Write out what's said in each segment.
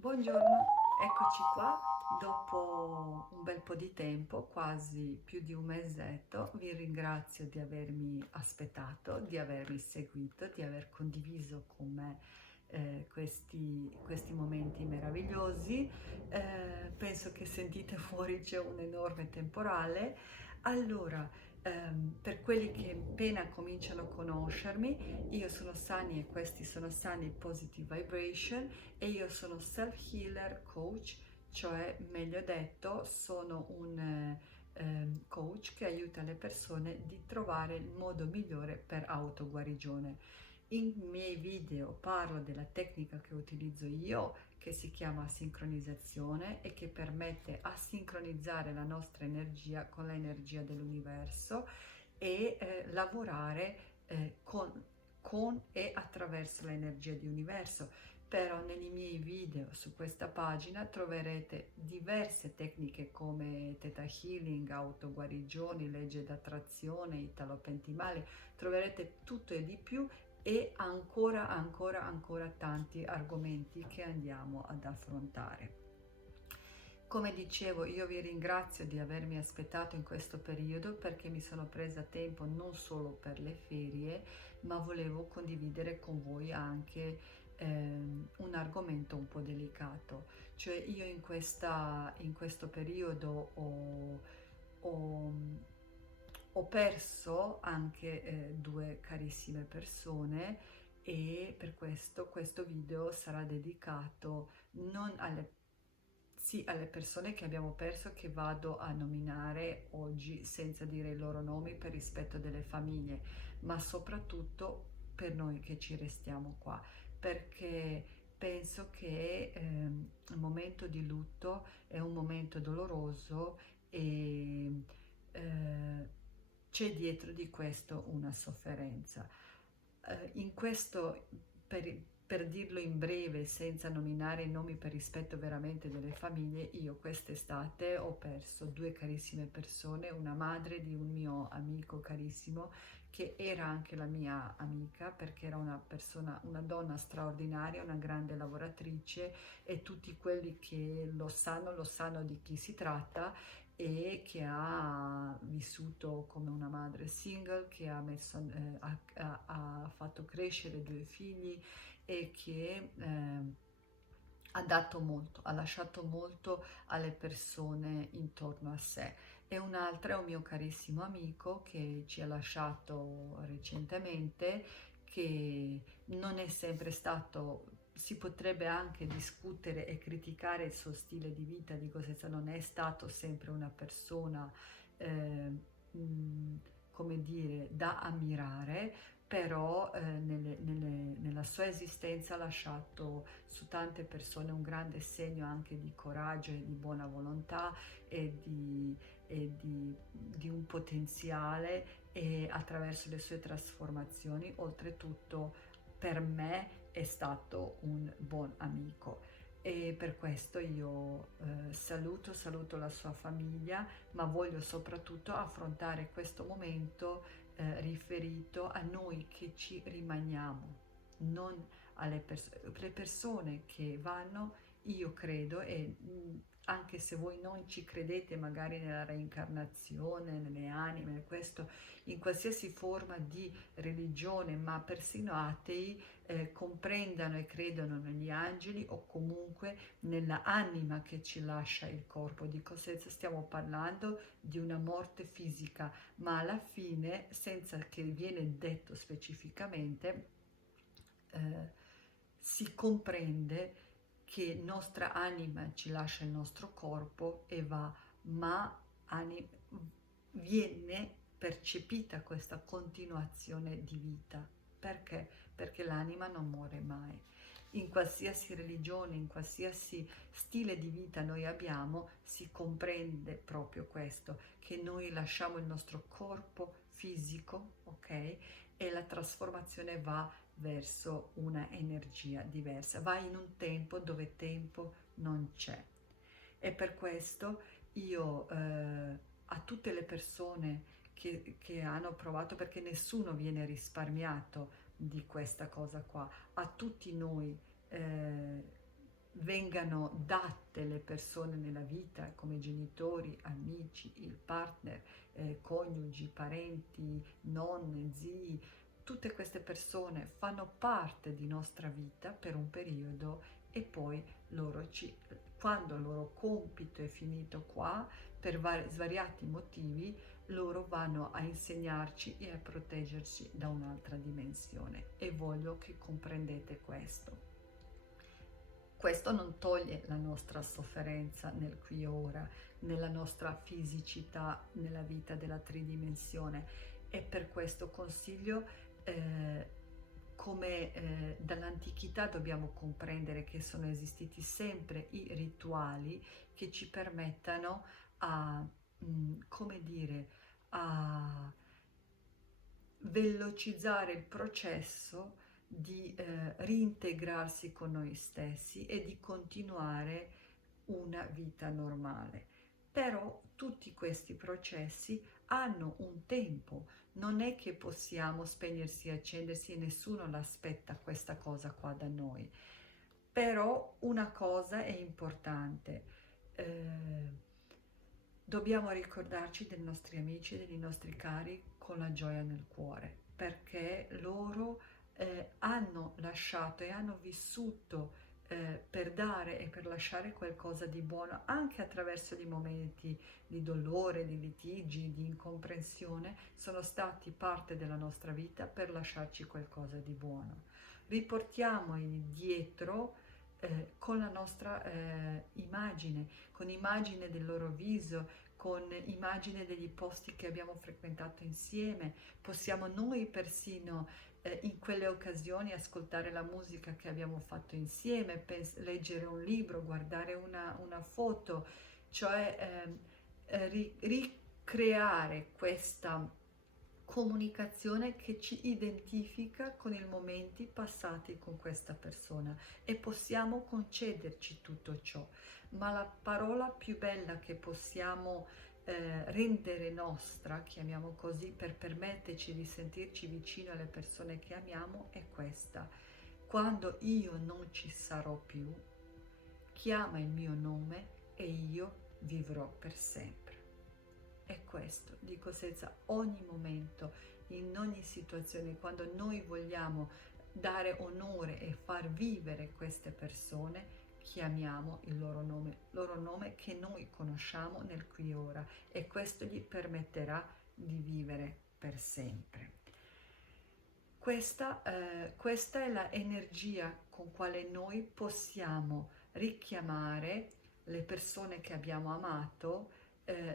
Buongiorno, eccoci qua. Dopo un bel po' di tempo, quasi più di un mesetto, vi ringrazio di avermi aspettato, di avermi seguito, di aver condiviso con me questi momenti meravigliosi. Penso che sentite fuori c'è un enorme temporale. Allora, per quelli che appena cominciano a conoscermi, io sono Sani e questi sono Sani Positive Vibration e io sono self healer coach, cioè meglio detto sono un coach che aiuta le persone di trovare il modo migliore per autoguarigione. In miei video parlo della tecnica che utilizzo io, che si chiama sincronizzazione e che permette a sincronizzare la nostra energia con l'energia dell'universo e lavorare con e attraverso l'energia di universo. Però nei miei video su questa pagina troverete diverse tecniche come Theta Healing, autoguarigioni, legge d'attrazione, Italo Pentimale, troverete tutto e di più e ancora tanti argomenti che andiamo ad affrontare. Come dicevo, io vi ringrazio di avermi aspettato in questo periodo perché mi sono presa tempo non solo per le ferie, ma volevo condividere con voi anche un argomento un po' delicato. Cioè io in questo periodo ho, ho perso anche due carissime persone e per questo video sarà dedicato non alle, sì, alle persone che abbiamo perso, che vado a nominare oggi senza dire i loro nomi per rispetto delle famiglie, ma soprattutto per noi che ci restiamo qua, perché penso che il momento di lutto è un momento doloroso e c'è dietro di questo una sofferenza. In questo, per dirlo in breve, senza nominare i nomi per rispetto veramente delle famiglie, io quest'estate ho perso due carissime persone, una madre di un mio amico carissimo che era anche la mia amica perché era una persona, una donna straordinaria, una grande lavoratrice e tutti quelli che lo sanno di chi si tratta e che ha vissuto come una madre single, che ha, ha fatto crescere due figli e che ha dato molto, ha lasciato molto alle persone intorno a sé. E un'altra è un mio carissimo amico che ci ha lasciato recentemente, che non è sempre stato, si potrebbe anche discutere e criticare il suo stile di vita, di cosa non è stato sempre una persona, eh, mh, come dire, da ammirare, però nella sua esistenza ha lasciato su tante persone un grande segno anche di coraggio e di buona volontà e di un potenziale e attraverso le sue trasformazioni, oltretutto per me è stato un buon amico. E per questo io saluto la sua famiglia, ma voglio soprattutto affrontare questo momento riferito a noi che ci rimaniamo, non le persone che vanno, io credo, e anche se voi non ci credete magari nella reincarnazione, nelle anime, questo, in qualsiasi forma di religione, ma persino atei comprendano e credono negli angeli o comunque nella anima che ci lascia il corpo. Di cosa stiamo parlando? Di una morte fisica, ma alla fine, senza che viene detto specificamente, eh, si comprende che nostra anima ci lascia il nostro corpo e va, ma viene percepita questa continuazione di vita. Perché? Perché l'anima non muore mai. In qualsiasi religione, in qualsiasi stile di vita noi abbiamo, si comprende proprio questo, che noi lasciamo il nostro corpo fisico, ok? E la trasformazione va verso una energia diversa, va in un tempo dove tempo non c'è. E per questo io a tutte le persone che hanno provato, perché nessuno viene risparmiato di questa cosa qua, a tutti noi, eh, vengano date le persone nella vita come genitori, amici, il partner, coniugi, parenti, nonne, zii, tutte queste persone fanno parte di nostra vita per un periodo e poi quando il loro compito è finito qua, per svariati motivi, loro vanno a insegnarci e a proteggerci da un'altra dimensione e voglio che comprendete questo. Questo non toglie la nostra sofferenza nel qui e ora, nella nostra fisicità, nella vita della tridimensione e per questo consiglio come dall'antichità dobbiamo comprendere che sono esistiti sempre i rituali che ci permettano a, come dire, a velocizzare il processo di reintegrarsi con noi stessi e di continuare una vita normale. Però tutti questi processi hanno un tempo, non è che possiamo spegnersi e accendersi e nessuno l'aspetta questa cosa qua da noi. Però una cosa è importante, dobbiamo ricordarci dei nostri amici, dei nostri cari con la gioia nel cuore, perché loro hanno lasciato e hanno vissuto per dare e per lasciare qualcosa di buono, anche attraverso dei momenti di dolore, di litigi, di incomprensione, sono stati parte della nostra vita per lasciarci qualcosa di buono. Riportiamoli dietro con la nostra immagine, con immagine del loro viso, con immagine degli posti che abbiamo frequentato insieme. Possiamo noi persino in quelle occasioni ascoltare la musica che abbiamo fatto insieme, leggere un libro, guardare una foto, cioè ricreare questa comunicazione che ci identifica con i momenti passati con questa persona e possiamo concederci tutto ciò, ma la parola più bella che possiamo rendere nostra, chiamiamo così, per permetterci di sentirci vicino alle persone che amiamo è questa: quando io non ci sarò più, chiama il mio nome e io vivrò per sempre. È questo, dico senza ogni momento, in ogni situazione, quando noi vogliamo dare onore e far vivere queste persone, chiamiamo il loro nome che noi conosciamo nel qui e ora e questo gli permetterà di vivere per sempre. Questa è l'energia con quale noi possiamo richiamare le persone che abbiamo amato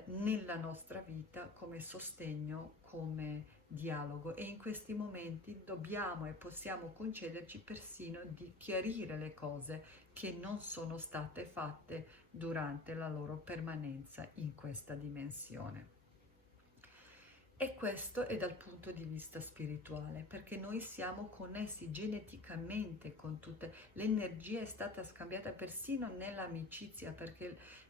nella nostra vita come sostegno, come dialogo e in questi momenti dobbiamo e possiamo concederci persino di chiarire le cose che non sono state fatte durante la loro permanenza in questa dimensione. E questo è dal punto di vista spirituale, perché noi siamo connessi geneticamente con tutte, l'energia è stata scambiata persino nell'amicizia, perché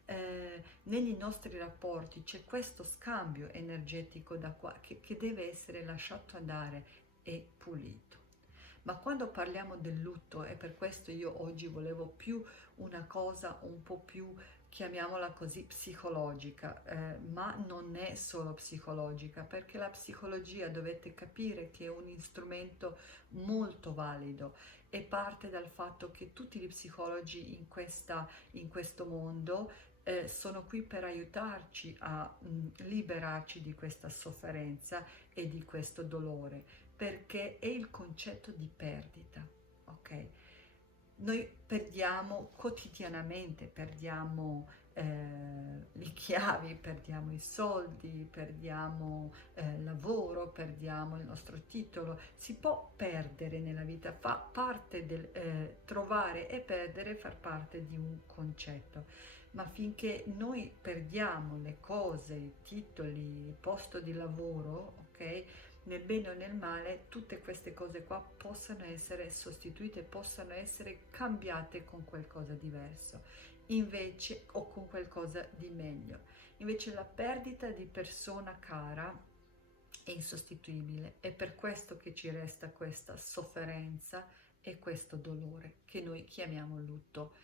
negli nostri rapporti c'è questo scambio energetico da qua che deve essere lasciato andare e pulito. Ma quando parliamo del lutto, e per questo io oggi volevo più una cosa un po' più, chiamiamola così, psicologica, ma non è solo psicologica, perché la psicologia dovete capire che è un strumento molto valido e parte dal fatto che tutti gli psicologi in questo mondo sono qui per aiutarci a liberarci di questa sofferenza e di questo dolore, perché è il concetto di perdita, ok? Noi perdiamo quotidianamente, perdiamo le chiavi, perdiamo i soldi, perdiamo il lavoro, perdiamo il nostro titolo. Si può perdere nella vita, fa parte del trovare e perdere, far parte di un concetto. Ma finché noi perdiamo le cose, i titoli, il posto di lavoro, ok? Nel bene o nel male, tutte queste cose qua possano essere sostituite, possano essere cambiate con qualcosa diverso, invece, o con qualcosa di meglio. Invece la perdita di persona cara è insostituibile, è per questo che ci resta questa sofferenza e questo dolore che noi chiamiamo lutto.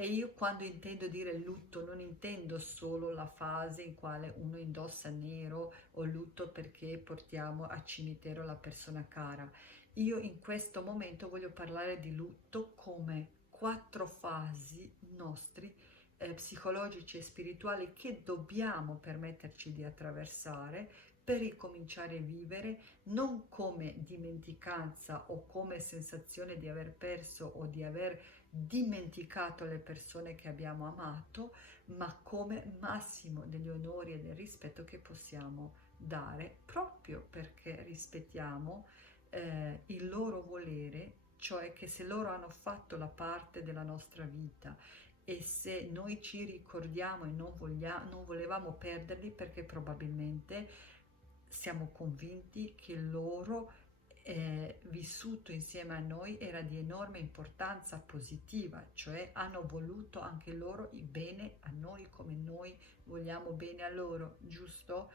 E io quando intendo dire lutto non intendo solo la fase in quale uno indossa nero o lutto perché portiamo a cimitero la persona cara. Io in questo momento voglio parlare di lutto come quattro fasi nostri psicologici e spirituali che dobbiamo permetterci di attraversare per ricominciare a vivere non come dimenticanza o come sensazione di aver perso o di aver dimenticato le persone che abbiamo amato, ma come massimo degli onori e del rispetto che possiamo dare proprio perché rispettiamo il loro volere, cioè che se loro hanno fatto la parte della nostra vita e se noi ci ricordiamo e non volevamo perderli perché probabilmente siamo convinti che loro vissuto insieme a noi era di enorme importanza positiva, cioè hanno voluto anche loro il bene a noi come noi vogliamo bene a loro, giusto?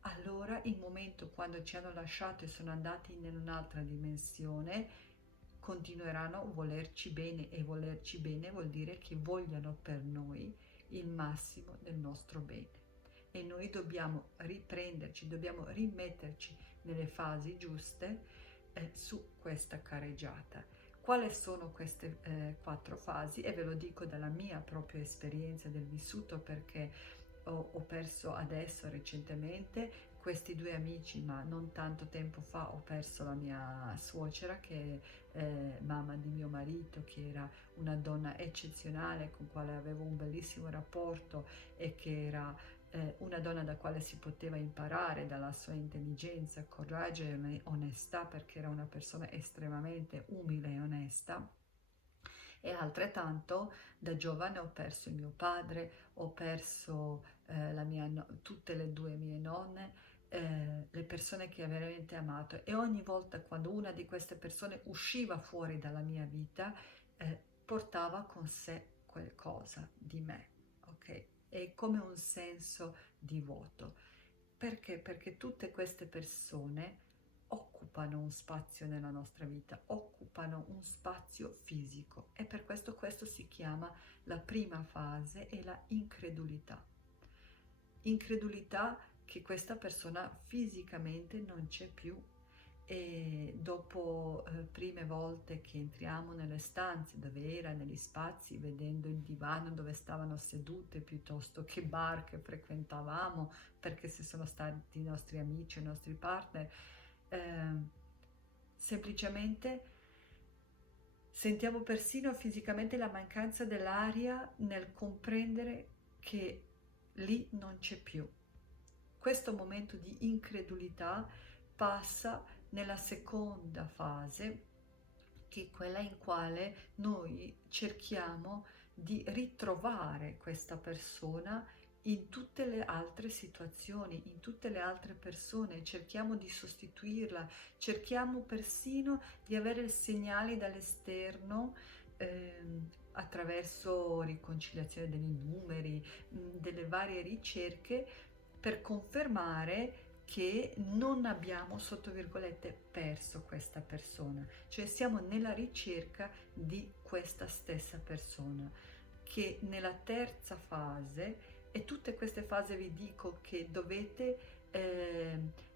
Allora il momento quando ci hanno lasciato e sono andati in un'altra dimensione, continueranno a volerci bene e volerci bene vuol dire che vogliono per noi il massimo del nostro bene. E noi dobbiamo riprenderci, dobbiamo rimetterci nelle fasi giuste su questa careggiata. Quali sono queste quattro fasi? E ve lo dico dalla mia propria esperienza del vissuto perché ho perso adesso recentemente questi due amici, ma non tanto tempo fa ho perso la mia suocera che è mamma di mio marito, che era una donna eccezionale con quale avevo un bellissimo rapporto e che era una donna da quale si poteva imparare dalla sua intelligenza, coraggio e onestà, perché era una persona estremamente umile e onesta. E altrettanto da giovane ho perso il mio padre, ho perso tutte le due mie nonne, le persone che ho veramente amato, e ogni volta quando una di queste persone usciva fuori dalla mia vita portava con sé qualcosa di me, ok? È come un senso di vuoto. Perché? Perché tutte queste persone occupano un spazio nella nostra vita, occupano un spazio fisico, e per questo si chiama la prima fase è la incredulità. Incredulità che questa persona fisicamente non c'è più, e dopo prime volte che entriamo nelle stanze dove era, negli spazi, vedendo il divano dove stavano sedute piuttosto che bar che frequentavamo, perché se sono stati i nostri amici, i nostri partner, eh, semplicemente sentiamo persino fisicamente la mancanza dell'aria nel comprendere che lì non c'è più. Questo momento di incredulità passa nella seconda fase, che è quella in quale noi cerchiamo di ritrovare questa persona in tutte le altre situazioni, in tutte le altre persone, cerchiamo di sostituirla, cerchiamo persino di avere segnali dall'esterno attraverso riconciliazione dei numeri, delle varie ricerche per confermare che non abbiamo, sotto virgolette, perso questa persona, cioè siamo nella ricerca di questa stessa persona, che nella terza fase, e tutte queste fasi vi dico che dovete,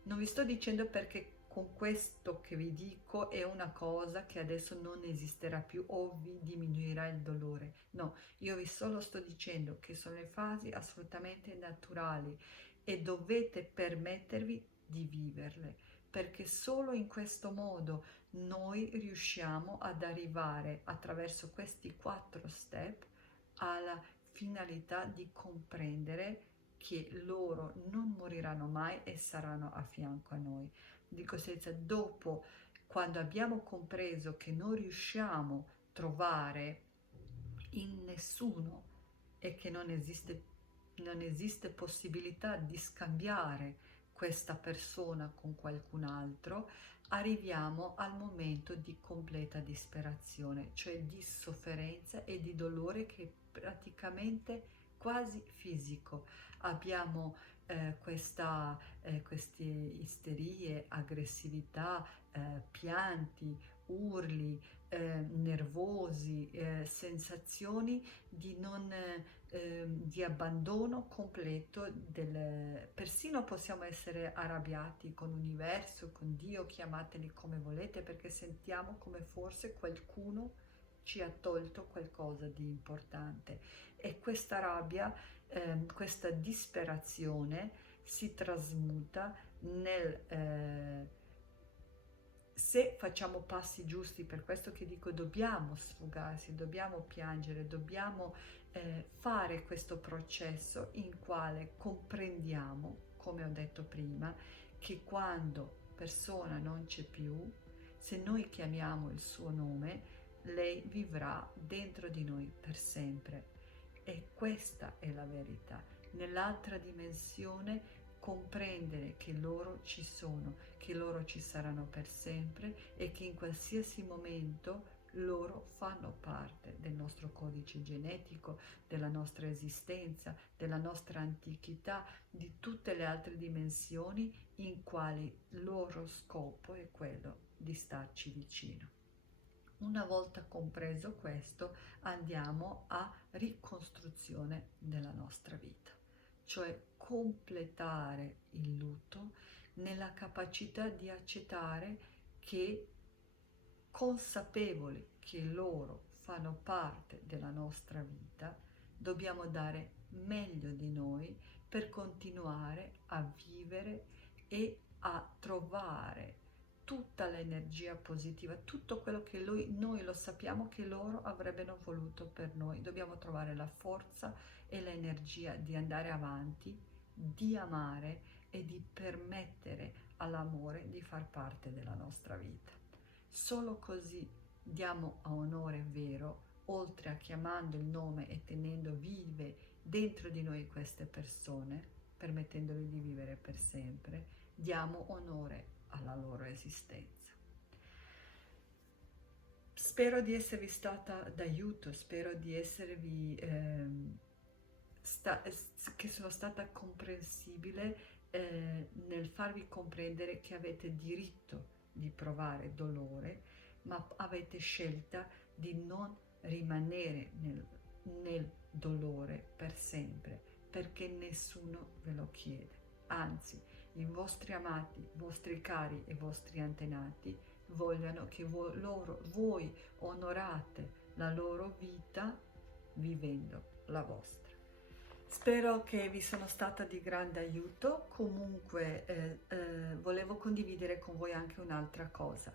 non vi sto dicendo perché con questo che vi dico è una cosa che adesso non esisterà più o vi diminuirà il dolore, no, io vi solo sto dicendo che sono le fasi assolutamente naturali e dovete permettervi di viverle, perché solo in questo modo noi riusciamo ad arrivare attraverso questi quattro step alla finalità di comprendere che loro non moriranno mai e saranno a fianco a noi. Di conseguenza, dopo, quando abbiamo compreso che non riusciamo a trovare in nessuno e che non esiste possibilità di scambiare questa persona con qualcun altro, arriviamo al momento di completa disperazione, cioè di sofferenza e di dolore che è praticamente quasi fisico. Abbiamo queste isterie, aggressività, pianti, urli, nervosi, sensazioni di non di abbandono completo persino possiamo essere arrabbiati con l'universo, con Dio, chiamateli come volete, perché sentiamo come forse qualcuno ci ha tolto qualcosa di importante e questa rabbia, questa disperazione si trasmuta se facciamo passi giusti. Per questo che dico dobbiamo sfogarsi, dobbiamo piangere, dobbiamo fare questo processo in quale comprendiamo, come ho detto prima, che quando persona non c'è più, se noi chiamiamo il suo nome, lei vivrà dentro di noi per sempre. E questa è la verità. Nell'altra dimensione comprendere che loro ci sono, che loro ci saranno per sempre e che in qualsiasi momento loro fanno parte del nostro codice genetico, della nostra esistenza, della nostra antichità, di tutte le altre dimensioni in quali il loro scopo è quello di starci vicino. Una volta compreso questo, andiamo a ricostruzione della nostra vita, cioè completare il lutto nella capacità di accettare che, consapevoli che loro fanno parte della nostra vita, dobbiamo dare meglio di noi per continuare a vivere e a trovare tutta l'energia positiva, tutto quello che noi lo sappiamo che loro avrebbero voluto per noi. Dobbiamo trovare la forza e l'energia di andare avanti, di amare e di permettere all'amore di far parte della nostra vita. Solo così diamo a onore vero, oltre a chiamando il nome e tenendo vive dentro di noi queste persone, permettendole di vivere per sempre, diamo onore alla loro esistenza. Spero di esservi stata d'aiuto, spero di esservi che sono stata comprensibile nel farvi comprendere che avete diritto di provare dolore, ma avete scelta di non rimanere nel dolore per sempre, perché nessuno ve lo chiede. Anzi, i vostri amati, i vostri cari e i vostri antenati vogliono che voi onorate la loro vita vivendo la vostra. Spero che vi sono stata di grande aiuto. Comunque volevo condividere con voi anche un'altra cosa.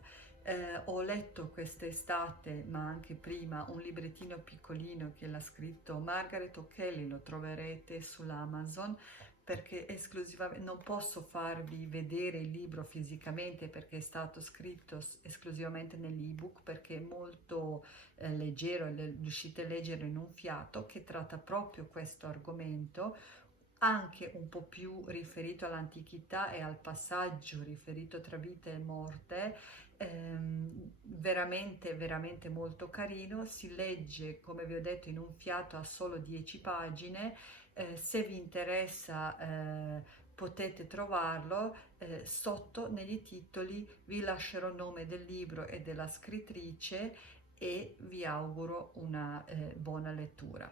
Ho letto quest'estate, ma anche prima, un librettino piccolino che l'ha scritto Margaret O'Kelly, lo troverete sull'Amazon, perché esclusivamente non posso farvi vedere il libro fisicamente perché è stato scritto esclusivamente nell'ebook, perché è molto leggero, riuscite a leggere in un fiato, che tratta proprio questo argomento, anche un po' più riferito all'antichità e al passaggio riferito tra vita e morte, veramente veramente molto carino. Si legge, come vi ho detto, in un fiato, a solo 10 pagine. Se vi interessa potete trovarlo, sotto negli titoli vi lascerò il nome del libro e della scrittrice e vi auguro una buona lettura.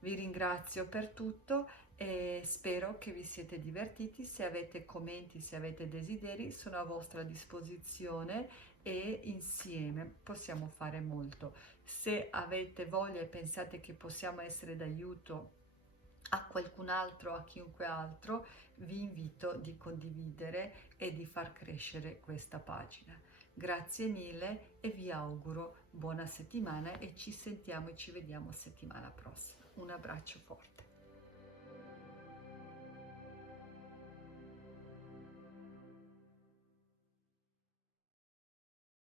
Vi ringrazio per tutto e spero che vi siete divertiti. Se avete commenti, se avete desideri, sono a vostra disposizione e insieme possiamo fare molto. Se avete voglia e pensate che possiamo essere d'aiuto a qualcun altro, a chiunque altro, vi invito di condividere e di far crescere questa pagina. Grazie mille e vi auguro buona settimana e ci sentiamo e ci vediamo settimana prossima. Un abbraccio forte.